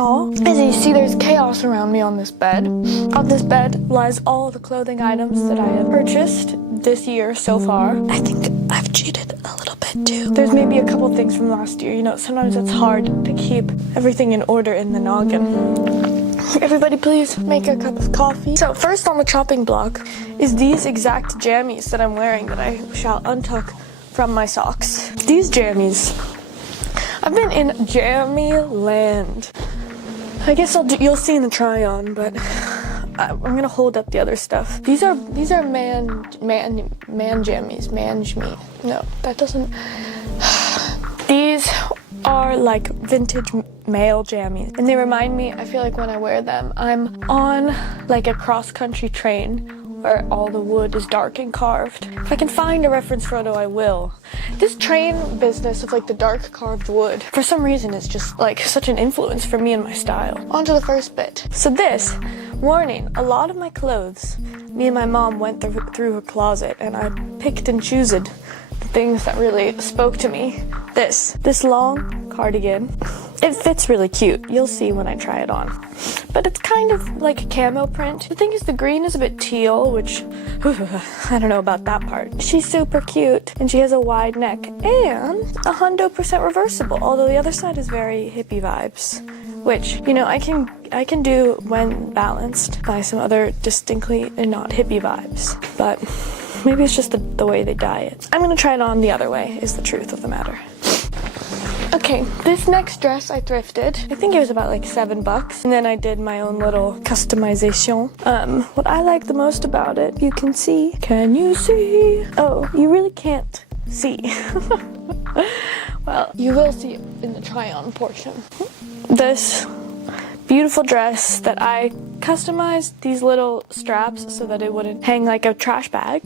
all, as you see, there's chaos around me on this bed. On this bed lies all the clothing items that I have purchased this year so far. I think I've cheated a little bit too. There's maybe a couple things from last year. You know, sometimes it's hard to keep everything in order in the noggin. Everybody please make a cup of coffee. So first on the chopping block is these exact jammies that I'm wearing that I shall untuck from my socks. These jammies, I've been in jammy land. I guess you'll see in the try on, but I'm gonna hold up the other stuff. These are man jammies, me. No, that doesn't. These are like vintage male jammies, and they remind me, I feel like when I wear them, I'm on like a cross-country train where all the wood is dark and carved. If I can find a reference photo, I will. This train business of like the dark carved wood, for some reason, is just like such an influence for me and my style. On to the first bit. So this, warning, a lot of my clothes, me and my mom went through her closet and I picked and choosed the things that really spoke to me. This long cardigan, it fits really cute. You'll see when I try it on. But it's kind of like a camo print. The thing is, the green is a bit teal, which, I don't know about that part. She's super cute, and she has a wide neck, and 100% reversible, although the other side is very hippie vibes, which, you know, I can do when balanced by some other distinctly not hippie vibes. But maybe it's just the way they dye it. I'm gonna try it on the other way, is the truth of the matter. Okay, this next dress I thrifted. I think it was about like $7, and then I did my own little customization. What I like the most about it, you can see. Can you see? Oh, you really can't see. Well, you will see it in the try-on portion. This beautiful dress that I customized these little straps so that it wouldn't hang like a trash bag,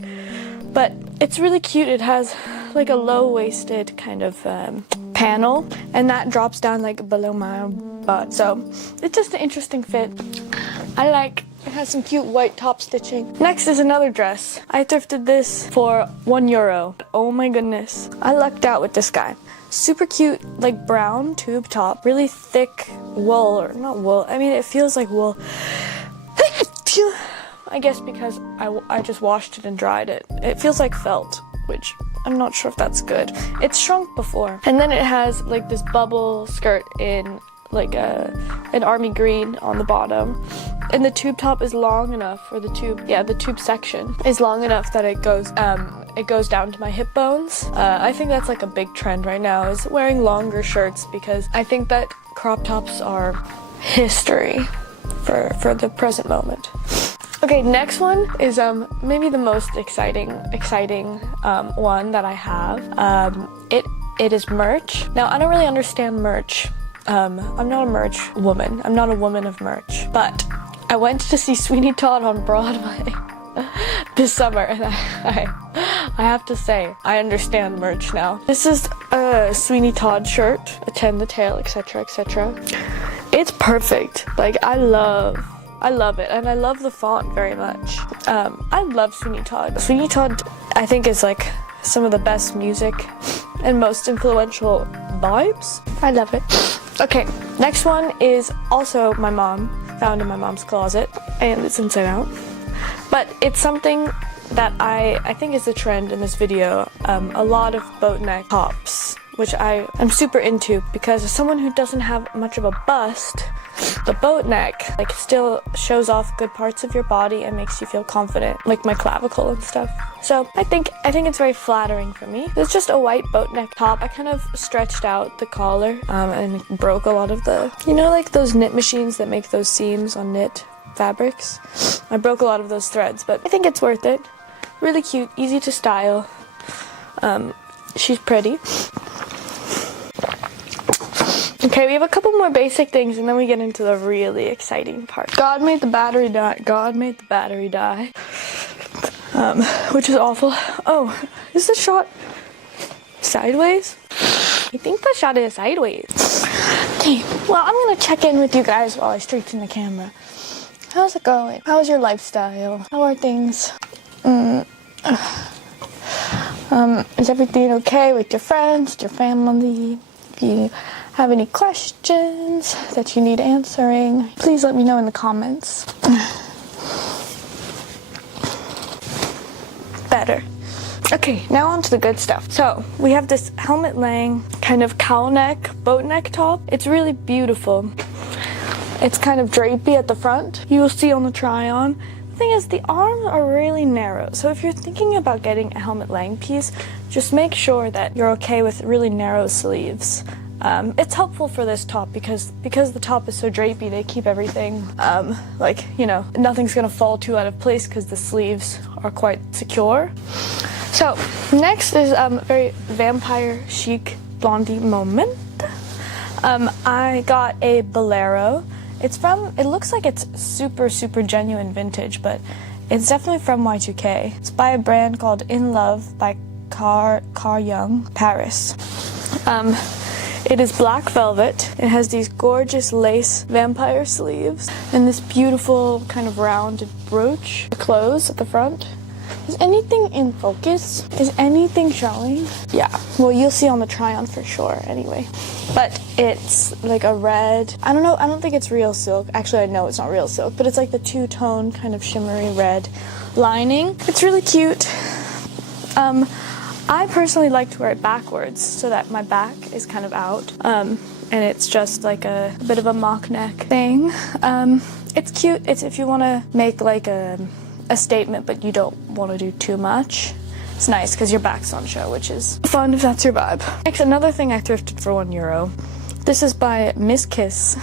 but it's really cute. It has like a low-waisted kind of panel, and that drops down like below my butt, so it's just an interesting fit. I like it. Has some cute white top stitching. Next is another dress. I thrifted this for €1. Oh my goodness, I lucked out with this guy. Super cute, like brown tube top, really thick wool, or not wool, I mean it feels like wool. I guess because I just washed it and dried it. It feels like felt, which I'm not sure if that's good. It's shrunk before. And then it has like this bubble skirt in like an army green on the bottom. And the tube top is long enough, or the tube section is long enough that it goes down to my hip bones. I think that's like a big trend right now, is wearing longer shirts, because I think that crop tops are history for the present moment. Okay, next one is maybe the most exciting one that I have. It is merch. Now, I don't really understand merch. I'm not a merch woman. I'm not a woman of merch. But I went to see Sweeney Todd on Broadway this summer, and I have to say, I understand merch now. This is a Sweeney Todd shirt, Attend the Tale, etc., etc. It's perfect. Like, I love it, and I love the font very much. I love Sweeney Todd. Sweeney Todd, I think, is like some of the best music and most influential vibes. I love it. Okay, next one is also my mom, found in my mom's closet, and it's inside out. But it's something that I think is the trend in this video. A lot of boat neck tops, which I am super into, because as someone who doesn't have much of a bust, the boat neck like still shows off good parts of your body and makes you feel confident, like my clavicle and stuff. So I think it's very flattering for me. It's just a white boat neck top. I kind of stretched out the collar and broke a lot of the, you know, like those knit machines that make those seams on knit fabrics. I broke a lot of those threads, but I think it's worth it. Really cute, easy to style. She's pretty. Okay, we have a couple more basic things, and then we get into the really exciting part. God made the battery die. God made the battery die. Which is awful. Oh, is the shot sideways? I think the shot is sideways. Okay, well, I'm gonna check in with you guys while I straighten the camera. How's it going? How's your lifestyle? How are things? Is everything okay with your friends, your family? If you have any questions that you need answering, please let me know in the comments. Better. Okay, now on to the good stuff. So we have this helmet laying kind of cowl neck, boat neck top. It's really beautiful. It's kind of drapey at the front. You will see on the try on. The thing is, the arms are really narrow. So if you're thinking about getting a helmet laying piece, just make sure that you're okay with really narrow sleeves. It's helpful for this top because the top is so drapey, they keep everything, like, you know, nothing's gonna fall too out of place because the sleeves are quite secure. So next is a very vampire chic Blondey moment. I got a bolero. It looks like it's super genuine vintage, but it's definitely from Y2K. It's by a brand called In Love by Car Young, Paris. It is black velvet. It has these gorgeous lace vampire sleeves and this beautiful kind of rounded brooch. Clothes at the front. Is anything in focus? Is anything showing? Yeah, well, you'll see on the try on for sure anyway. But it's like a red, I don't think it's real silk. Actually, I know it's not real silk, but it's like the two-tone kind of shimmery red lining. It's really cute. I personally like to wear it backwards so that my back is kind of out. And it's just like a bit of a mock neck thing. It's cute. It's if you want to make like a statement, but you don't want to do too much. It's nice because your back's on show, which is fun if that's your vibe. Next, another thing I thrifted for €1. This is by Miss Kiss.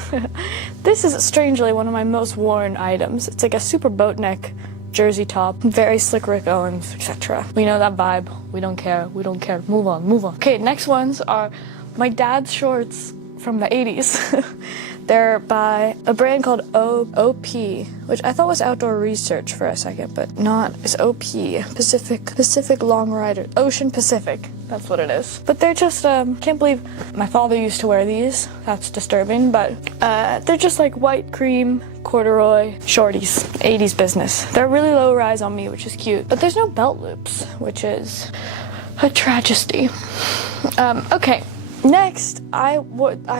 This is strangely one of my most worn items. It's like a super boat neck jersey top, very slick Rick Owens, etc. We know that vibe. We don't care. We don't care. Move on. Move on. Okay, next ones are my dad's shorts from the 80s. They're by a brand called OP, which I thought was Outdoor Research for a second, but not. It's OP, Pacific Long Rider, Ocean Pacific. That's what it is. But they're just, can't believe my father used to wear these. That's disturbing, but they're just like white cream corduroy shorties, 80s business. They're really low rise on me, which is cute, but there's no belt loops, which is a tragedy. Okay. Next, I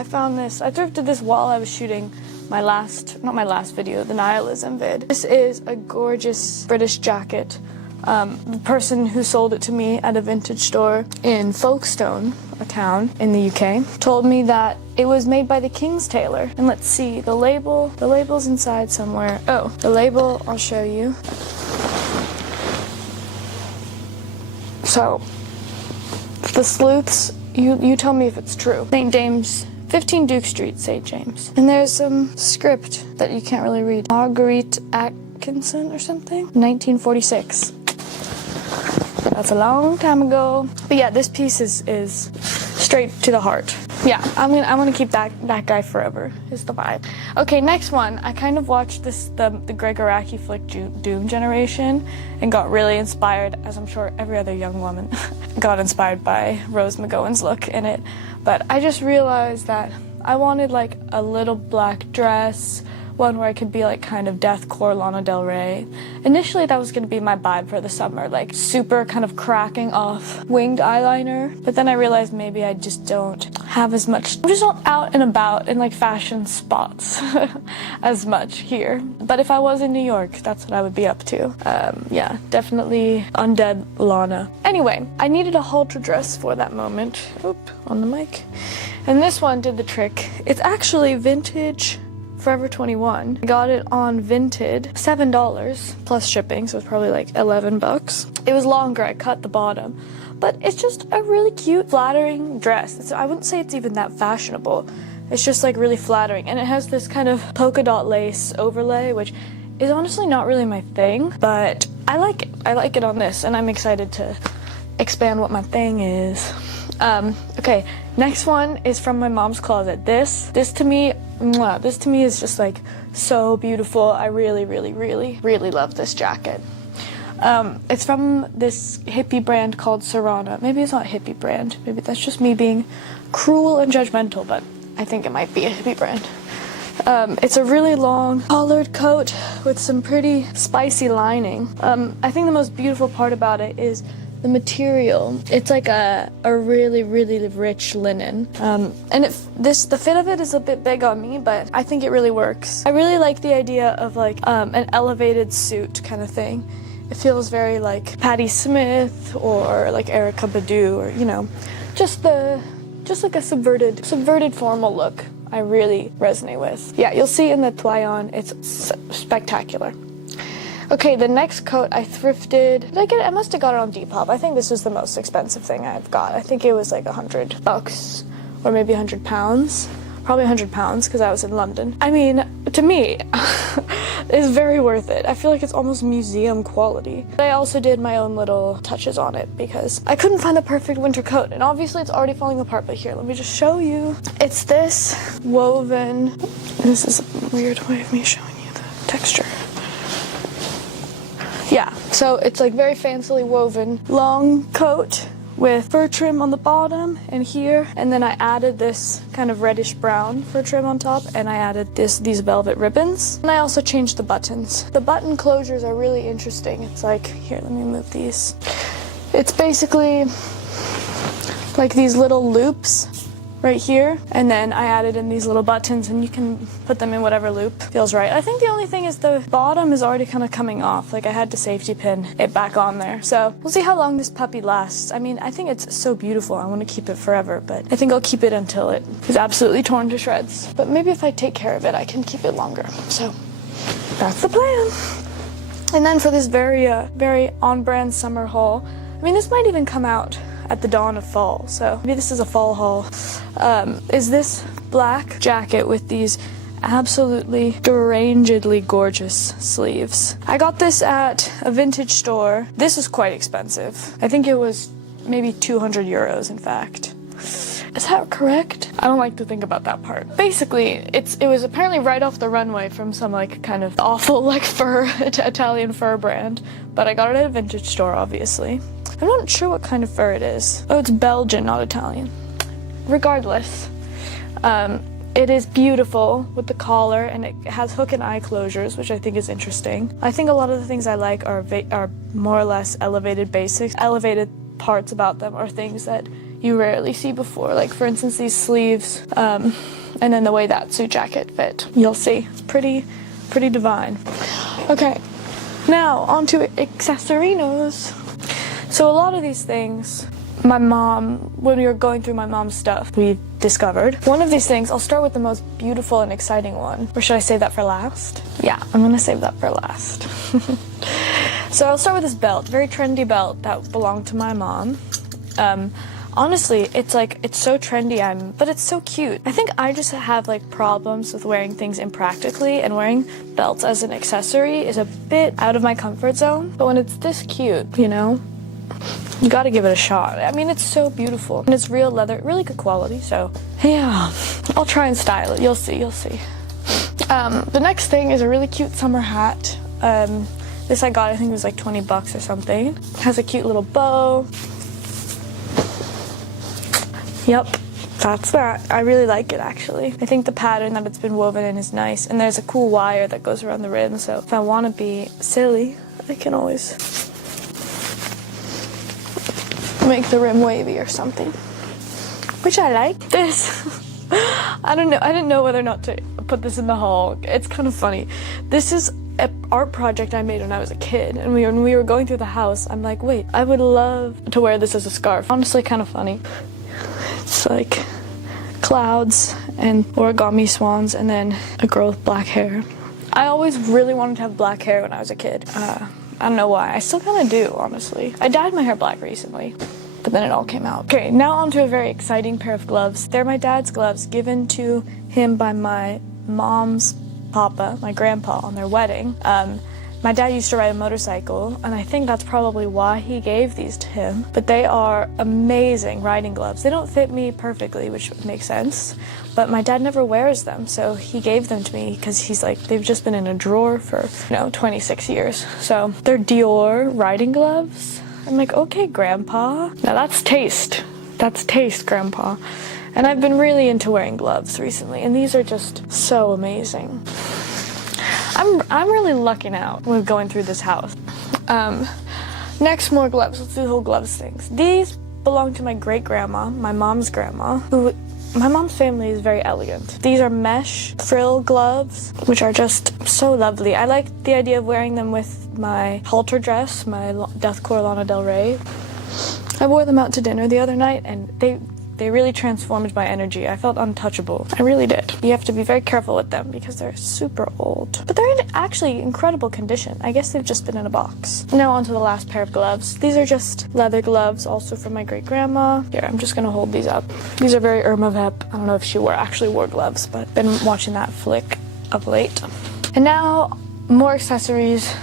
found this. I thrifted this while I was shooting not my last video, the Nihilism vid. This is a gorgeous British jacket. The person who sold it to me at a vintage store in Folkestone, a town in the UK, told me that it was made by the King's Tailor. And let's see, the label's inside somewhere. Oh, the label, I'll show you. So, the sleuths, you tell me if it's true. St. James, 15 Duke Street, St. James. And there's some script that you can't really read. Marguerite Atkinson or something? 1946. That's a long time ago. But yeah, this piece is straight to the heart. Yeah, I'm gonna keep that guy forever, is the vibe. Okay, next one. I kind of watched the Greg Araki flick Doom Generation and got really inspired, as I'm sure every other young woman got inspired by Rose McGowan's look in it. But I just realized that I wanted like a little black dress, one where I could be like kind of deathcore Lana Del Rey. Initially that was gonna be my vibe for the summer, like super kind of cracking off winged eyeliner. But then I realized maybe I just don't have as much, I'm just not out and about in like fashion spots as much here. But if I was in New York, that's what I would be up to. Yeah, definitely undead Lana. Anyway, I needed a halter dress for that moment. Oop, on the mic. And this one did the trick. It's actually vintage Forever 21. I got it on Vinted, $7 plus shipping, so it's probably like 11 bucks. It was longer, I cut the bottom, but it's just a really cute, flattering dress. I wouldn't say it's even that fashionable. It's just like really flattering, and it has this kind of polka dot lace overlay, which is honestly not really my thing, but I like it. I like it on this, and I'm excited to expand what my thing is. Okay, next one is from my mom's closet. This to me is just like so beautiful. I really love this jacket. It's from this hippie brand called Serrana. Maybe it's not a hippie brand. Maybe that's just me being cruel and judgmental, but I think it might be a hippie brand. It's a really long collared coat with some pretty spicy lining. I think the most beautiful part about it is the material, it's like a really, really rich linen. And the fit of it is a bit big on me, but I think it really works. I really like the idea of like an elevated suit kind of thing. It feels very like Patti Smith or like Erykah Badu, or you know, just like a subverted formal look. I really resonate with. Yeah, you'll see in the try on, it's spectacular. Okay, the next coat I thrifted. Did I get it? I must have got it on Depop. I think this was the most expensive thing I've got. I think it was like $100 or maybe £100. Probably £100 because I was in London. I mean, to me, it's very worth it. I feel like it's almost museum quality. I also did my own little touches on it because I couldn't find the perfect winter coat, and obviously it's already falling apart, but here, let me just show you. It's this woven, this is a weird way of me showing you the texture. Yeah, so it's like very fancily woven long coat with fur trim on the bottom and here, and then I added this kind of reddish brown fur trim on top, and I added these velvet ribbons, and I also changed the buttons. The button closures are really interesting. It's like, here, let me move these. It's basically like these little loops right here, and then I added in these little buttons, and you can put them in whatever loop feels right. I think the only thing is the bottom is already kind of coming off. Like I had to safety pin it back on there. So we'll see how long this puppy lasts. I mean, I think it's so beautiful. I want to keep it forever, but I think I'll keep it until it is absolutely torn to shreds. But maybe if I take care of it, I can keep it longer. So that's the plan. And then for this very on-brand summer haul, I mean, this might even come out at the dawn of fall, so maybe this is a fall haul, is this black jacket with these absolutely derangedly gorgeous sleeves. I got this at a vintage store. This is quite expensive. I think it was maybe 200 euros, in fact. Is that correct? I don't like to think about that part. Basically, it was apparently right off the runway from some like kind of awful like Italian fur brand, but I got it at a vintage store, obviously. I'm not sure what kind of fur it is. Oh, it's Belgian, not Italian. Regardless, it is beautiful with the collar, and it has hook and eye closures, which I think is interesting. I think a lot of the things I like are more or less elevated basics. Elevated parts about them are things that you rarely see before. Like for instance, these sleeves, and then the way that suit jacket fit. You'll see, it's pretty divine. Okay, now on to accessorinos. So a lot of these things, my mom, when we were going through my mom's stuff, we discovered. One of these things, I'll start with the most beautiful and exciting one. Or should I save that for last? Yeah, I'm gonna save that for last. So I'll start with this belt, very trendy belt that belonged to my mom. Honestly, it's so trendy, but it's so cute. I think I just have like problems with wearing things impractically, and wearing belts as an accessory is a bit out of my comfort zone. But when it's this cute, you know, you gotta give it a shot. I mean, it's so beautiful, and it's real leather, really good quality, so yeah, I'll try and style it. You'll see. The next thing is a really cute summer hat. This I got, I think it was like 20 bucks or something. It has a cute little bow. Yep, that's that. I really like it, actually. I think the pattern that it's been woven in is nice, and there's a cool wire that goes around the rim, so if I want to be silly, I can always make the rim wavy or something, which I like. This, I don't know, I didn't know whether or not to put this in the haul. It's kind of funny. This is an art project I made when I was a kid, and when we were going through the house, I'm like, wait, I would love to wear this as a scarf. Honestly, kind of funny. It's like clouds and origami swans, and then a girl with black hair. I always really wanted to have black hair when I was a kid. I don't know why. I still kind of do, honestly. I dyed my hair black recently, but then it all came out. Okay, now on to a very exciting pair of gloves. They're my dad's gloves, given to him by my mom's papa, my grandpa, on their wedding. My dad used to ride a motorcycle, and I think that's probably why he gave these to him. But they are amazing riding gloves. They don't fit me perfectly, which makes sense, but my dad never wears them, so he gave them to me because he's like, they've just been in a drawer for, 26 years. So they're Dior riding gloves. I'm like, okay, Grandpa. Now that's taste. That's taste, Grandpa. And I've been really into wearing gloves recently, and these are just so amazing. I'm really lucking out with going through this house. Next, more gloves. Let's do the whole gloves things. These belong to my great-grandma, my mom's grandma, who... My mom's family is very elegant. These are mesh frill gloves, which are just so lovely. I like the idea of wearing them with my halter dress, my Deathcore Lana Del Rey. I wore them out to dinner the other night, and they really transformed my energy. I felt untouchable. I really did. You have to be very careful with them because they're super old. But they're in actually incredible condition. I guess they've just been in a box. Now on to the last pair of gloves. These are just leather gloves, also from my great-grandma. Here, I'm just gonna hold these up. These are very Irma Vep. I don't know if she actually wore gloves, but been watching that flick of late. And now, more accessories.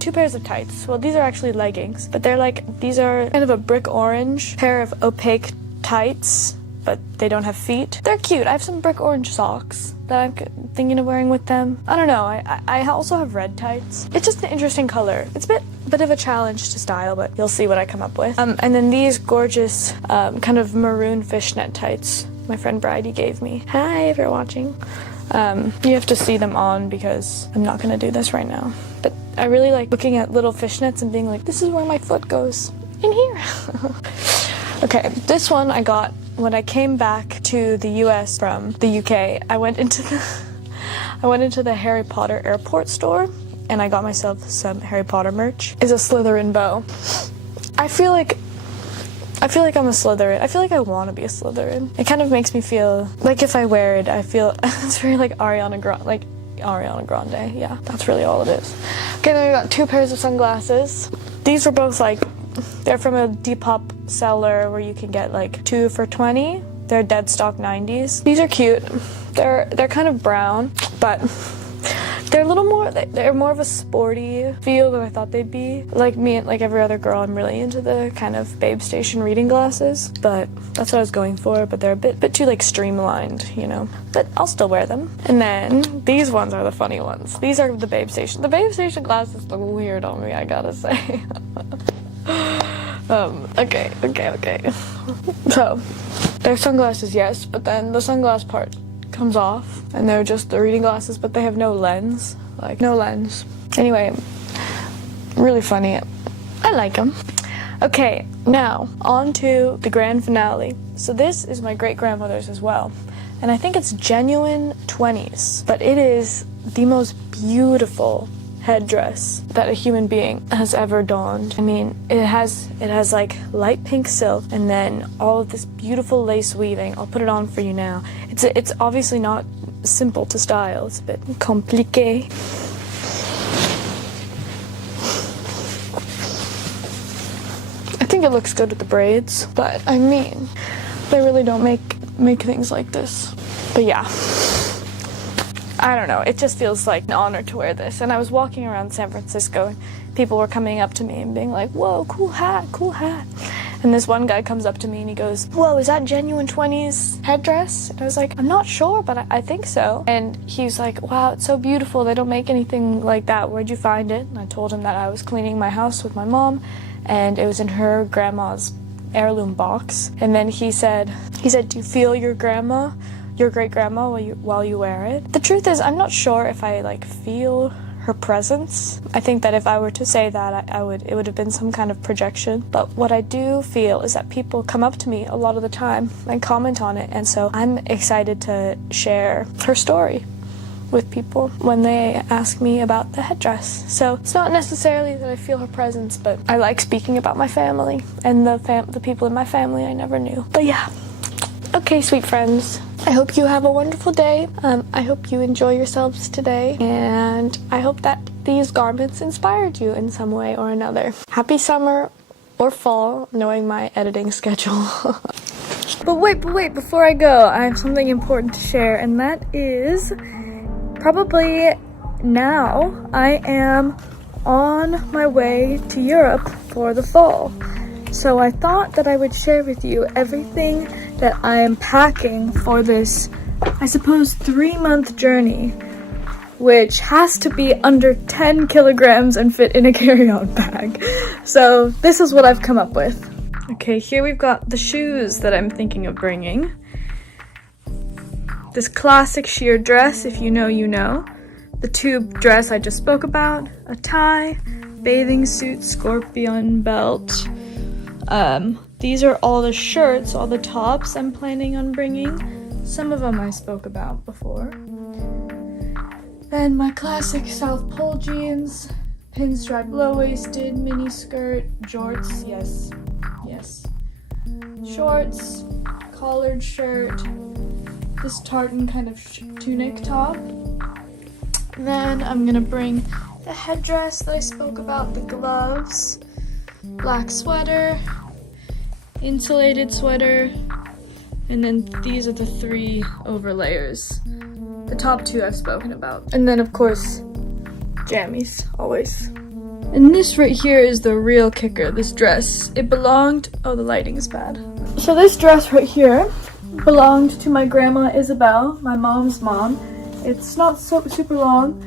Two pairs of tights. Well, these are actually leggings, but these are kind of a brick orange pair of opaque tights, but they don't have feet. They're cute. I have some brick orange socks that I'm thinking of wearing with them. I don't know. I also have red tights. It's just an interesting color. It's a bit of a challenge to style, but you'll see what I come up with. And then these gorgeous kind of maroon fishnet tights my friend Bridie gave me. Hi, if you're watching. You have to see them on because I'm not gonna do this right now. But I really like looking at little fishnets and being like, this is where my foot goes. In here. Okay, this one I got when I came back to the US from the UK. I went into the Harry Potter airport store and I got myself some Harry Potter merch. It's a Slytherin bow. I feel like I'm a Slytherin. I feel like I want to be a Slytherin. It kind of makes me feel like if I wear it, I feel it's very like Ariana Grande. Yeah, that's really all it is. Okay, then we got two pairs of sunglasses. These were both they're from a Depop seller where you can get like 2 for $20. They're dead stock 90s. These are cute. They're kind of brown, but they're more of a sporty feel than I thought they'd be. Like me, like every other girl, I'm really into the kind of Babe Station reading glasses, but that's what I was going for, but they're a bit too like streamlined, you know, but I'll still wear them. And then these ones are the funny ones. These are the Babe Station. The Babe Station glasses look weird on me, I gotta say. Okay. So, they're sunglasses, yes, but then the sunglass part comes off, and they're just the reading glasses, but they have no lens. Like, no lens. Anyway, really funny. I like them. Okay, now, on to the grand finale. So this is my great-grandmother's as well, and I think it's genuine 20s, but it is the most beautiful headdress that a human being has ever donned. I mean, it has like light pink silk and then all of this beautiful lace weaving. I'll put it on for you now. It's obviously not simple to style. It's a bit compliqué. I think it looks good with the braids, but I mean, they really don't make things like this. But yeah. I don't know, it just feels like an honor to wear this. And I was walking around San Francisco and people were coming up to me and being like, whoa, cool hat. And this one guy comes up to me and he goes, whoa, is that genuine 20s headdress? And I was like, I'm not sure, but I think so. And he's like, wow, it's so beautiful. They don't make anything like that. Where'd you find it? And I told him that I was cleaning my house with my mom and it was in her grandma's heirloom box. And then he said, do you feel your great-grandma while you wear it? The truth is, I'm not sure if I like feel her presence. I think that if I were to say that, it would have been some kind of projection. But what I do feel is that people come up to me a lot of the time and comment on it, and so I'm excited to share her story with people when they ask me about the headdress. So it's not necessarily that I feel her presence, but I like speaking about my family and the people in my family I never knew. But yeah. Okay, sweet friends. I hope you have a wonderful day. I hope you enjoy yourselves today, and I hope that these garments inspired you in some way or another. Happy summer or fall, knowing my editing schedule. But wait, before I go, I have something important to share, and that is probably now I am on my way to Europe for the fall. So I thought that I would share with you everything that I am packing for this, I suppose, 3-month journey, which has to be under 10 kilograms and fit in a carry-on bag. So this is what I've come up with. Okay, here we've got the shoes that I'm thinking of bringing. This classic sheer dress, if you know, you know. The tube dress I just spoke about, a tie, bathing suit, scorpion belt. These are all the shirts, all the tops I'm planning on bringing. Some of them I spoke about before. Then my classic South Pole jeans, pinstripe low-waisted, mini skirt, jorts, yes, shorts, collared shirt, this tartan kind of tunic top. And then I'm gonna bring the headdress that I spoke about, the gloves, black sweater, insulated sweater, and then these are the 3 overlayers. The top 2 I've spoken about. And then of course, jammies, always. And this right here is the real kicker, this dress. It belonged, oh the lighting is bad. So this dress right here belonged to my grandma Isabel, my mom's mom. It's not super long.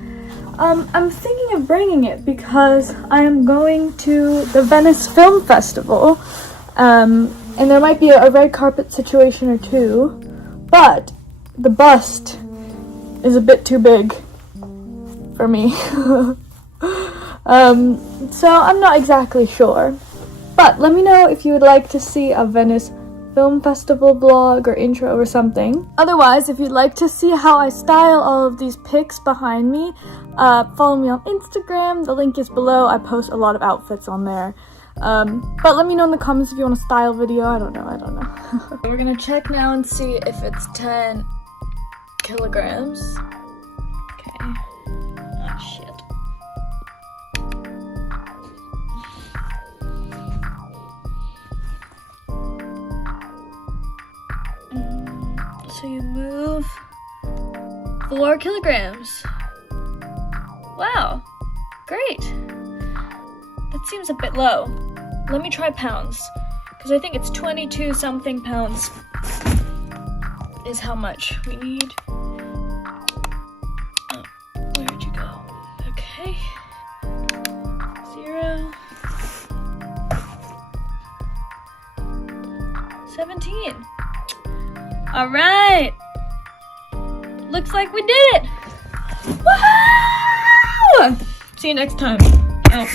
I'm thinking of bringing it because I am going to the Venice Film Festival. And there might be a red carpet situation or 2, but the bust is a bit too big for me. So I'm not exactly sure. But let me know if you would like to see a Venice Film Festival vlog or intro or something. Otherwise, if you'd like to see how I style all of these pics behind me, follow me on Instagram. The link is below. I post a lot of outfits on there. But let me know in the comments if you want a style video. I don't know. We're gonna check now and see if it's 10 kilograms. Okay. Oh shit. So you move 4 kilograms. Wow, great. That seems a bit low. Let me try pounds, because I think it's 22 something pounds is how much we need. Oh, where'd you go? Okay. 0. 17. All right. Looks like we did it. Woohoo! See you next time. Oh.